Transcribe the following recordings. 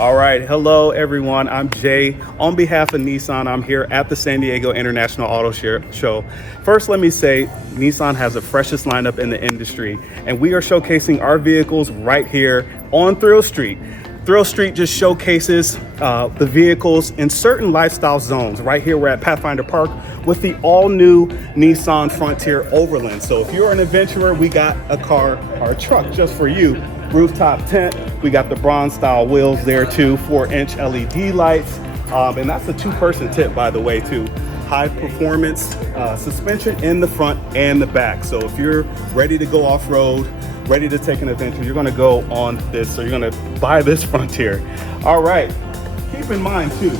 All right, hello everyone. I'm Jay. On behalf of Nissan, I'm here at the San Diego International Auto Show. First, let me say Nissan has the freshest lineup in the industry, and we are showcasing our vehicles right here on Thrill Street. Thrill Street just showcases the vehicles in certain lifestyle zones. Right here, we're at Pathfinder Park with the all-new Nissan Frontier Overland. So if you're an adventurer, we got a car or a truck just for you. Rooftop tent, we got the bronze style wheels there too, 4-inch LED lights, and that's a two-person tip, by the way, too. High performance suspension in the front and the back. So if you're ready to go off-road, ready to take an adventure, you're gonna go on this, so you're gonna buy this Frontier. All right, keep in mind too,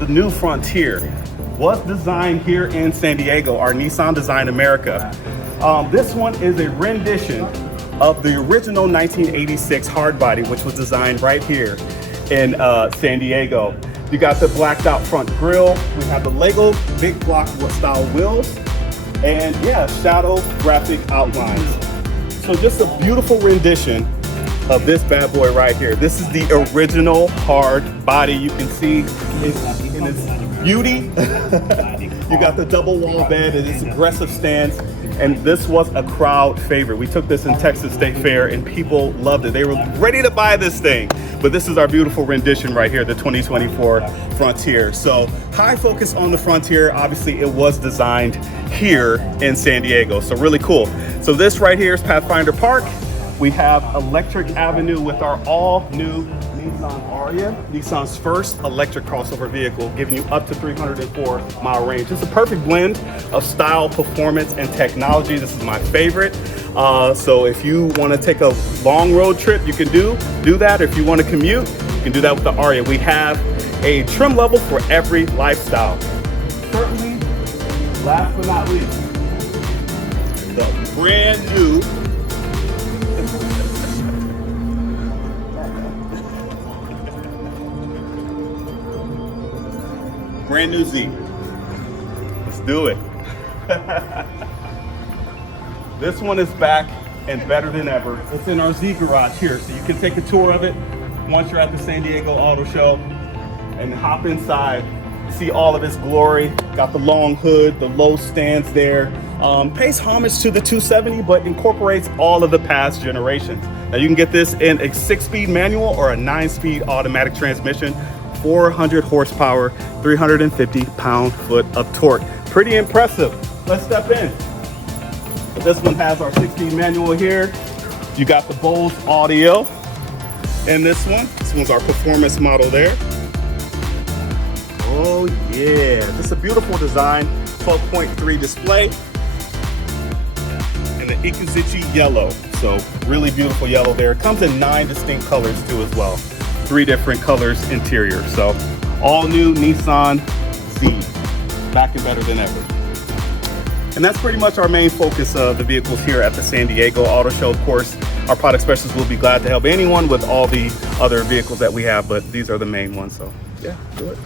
the new Frontier was designed here in San Diego, our Nissan Design America. This one is a rendition of the original 1986 Hardbody, which was designed right here in San Diego. You got the blacked out front grille. We have the Lego big block style wheels, and yeah, shadow graphic outlines. So just a beautiful rendition of this bad boy right here. This is the original Hardbody. You can see it's in its beauty. You got the double wall bed and its aggressive stance. And this was a crowd favorite. We took this in Texas State Fair and people loved it. They were ready to buy this thing. But this is our beautiful rendition right here, the 2024 Frontier. So high focus on the Frontier. Obviously it was designed here in San Diego. So really cool. So this right here is Pathfinder Park. We have Electric Avenue with our all new Nissan Ariya, Nissan's first electric crossover vehicle, giving you up to 304-mile range. It's a perfect blend of style, performance, and technology. This is my favorite. So if you want to take a long road trip, you can do that. If you want to commute, you can do that with the Ariya. We have a trim level for every lifestyle. Certainly, last but not least, the brand new Z. Let's do it. This one is back and better than ever. It's in our Z garage here, so you can take a tour of it once you're at the San Diego Auto Show and hop inside, see all of its glory. Got the long hood, the low stands there. Pays homage to the 270, but incorporates all of the past generations. Now you can get this in a 6-speed manual or a 9-speed automatic transmission. 400 horsepower, 350 pound-foot of torque. Pretty impressive. Let's step in. This one has our 6-speed manual here. You got the Bose audio in this one. This one's our performance model there. Oh yeah, this is a beautiful design. 12.3 display. And the Ikuzuchi yellow. So really beautiful yellow there. It comes in 9 distinct colors too as well. 3 different colors interior. So all new Nissan Z, back and better than ever. And that's pretty much our main focus of the vehicles here at the San Diego Auto Show. Of course, our product specialists will be glad to help anyone with all the other vehicles that we have, but these are the main ones. So yeah, do it.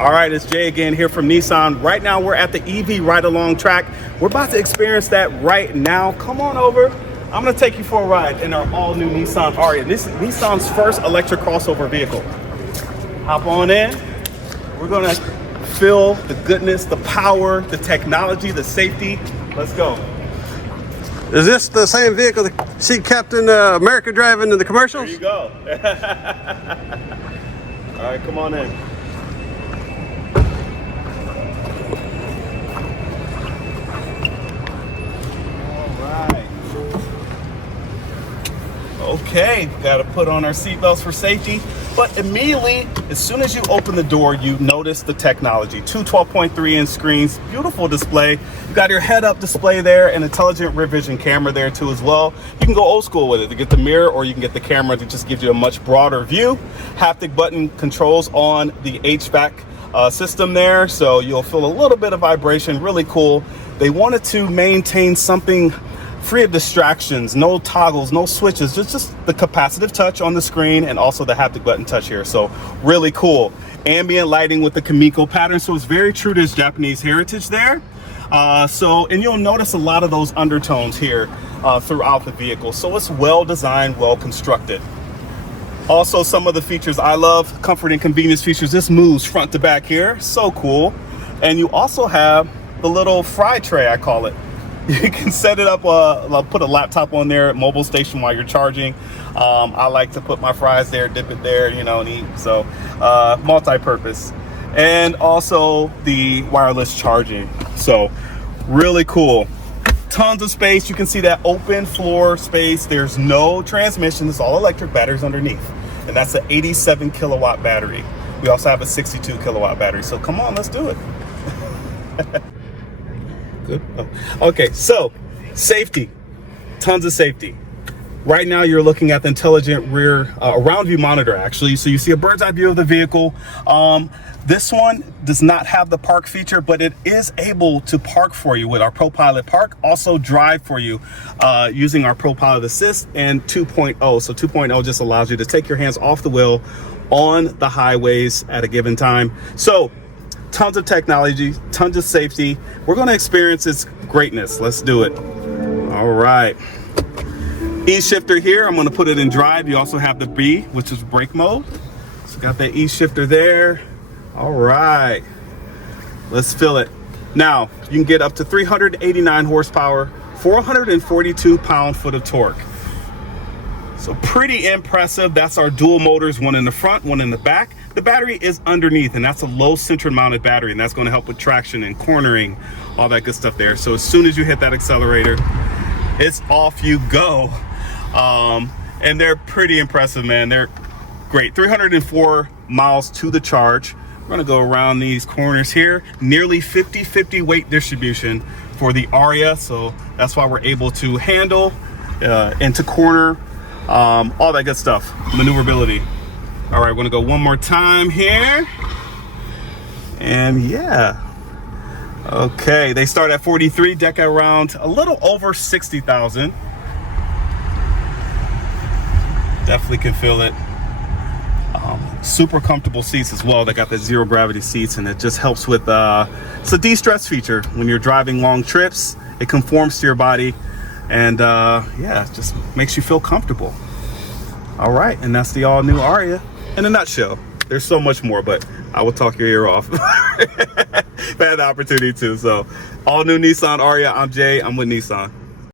All right, it's Jay again here from Nissan. Right now we're at the EV ride-along track. We're about to experience that right now. Come on over. I'm gonna take you for a ride in our all-new Nissan Ariya. This is Nissan's first electric crossover vehicle. Hop on in. We're gonna feel the goodness, the power, the technology, the safety. Let's go. Is this the same vehicle that see Captain America driving in the commercials? There you go. All right, come on in. Okay, got to put on our seatbelts for safety. But immediately, as soon as you open the door, you notice the technology. Two 12.3-inch screens, beautiful display. You got your head-up display there, an intelligent rear vision camera there too as well. You can go old school with it to get the mirror, or you can get the camera that just gives you a much broader view. Haptic button controls on the HVAC system there, so you'll feel a little bit of vibration. Really cool. They wanted to maintain something free of distractions, no toggles, no switches, just the capacitive touch on the screen and also the haptic button touch here. So really cool. Ambient lighting with the Kamiko pattern, so it's very true to its Japanese heritage there. And you'll notice a lot of those undertones here throughout the vehicle. So it's well designed, well constructed. Also, some of the features I love, comfort and convenience features. This moves front to back here, so cool. And you also have the little fry tray, I call it. You can set it up, put a laptop on there, mobile station while you're charging. I like to put my fries there, dip it there, you know, and eat. So multi-purpose. And also the wireless charging. So really cool. Tons of space. You can see that open floor space. There's no transmission. It's all electric, batteries underneath. And that's an 87 kilowatt battery. We also have a 62 kilowatt battery. So come on, let's do it. Good. Oh. Okay, so safety, tons of safety. Right now you're looking at the intelligent rear around view monitor actually. So you see a bird's eye view of the vehicle. This one does not have the park feature, but it is able to park for you with our ProPilot Park, also drive for you using our ProPilot Assist and 2.0. So 2.0 just allows you to take your hands off the wheel on the highways at a given time. So tons of technology, tons of safety. We're going to experience its greatness. Let's do it. All right. E-shifter here. I'm going to put it in drive. You also have the B, which is brake mode. So got that E-shifter there. All right. Let's feel it. Now, you can get up to 389 horsepower, 442 pound-foot of torque. So pretty impressive. That's our dual motors, one in the front, one in the back. The battery is underneath, and that's a low center mounted battery, and that's going to help with traction and cornering, all that good stuff there. So as soon as you hit that accelerator, it's off you go. And they're pretty impressive, man. They're great. 304 miles to the charge. We're going to go around these corners here. Nearly 50-50 weight distribution for the Ariya, so that's why we're able to handle into corner, all that good stuff, maneuverability. All right, we're gonna go one more time here. And yeah, okay, they start at 43, deck around a little over 60,000. Definitely can feel it. Super comfortable seats as well. They got the zero gravity seats, and it just helps with, it's a de-stress feature. When you're driving long trips, it conforms to your body, and yeah, it just makes you feel comfortable. All right, and that's the all new Ariya in a nutshell. There's so much more, but I will talk your ear off if I had the opportunity to. So all new Nissan Ariya. I'm Jay, I'm with Nissan.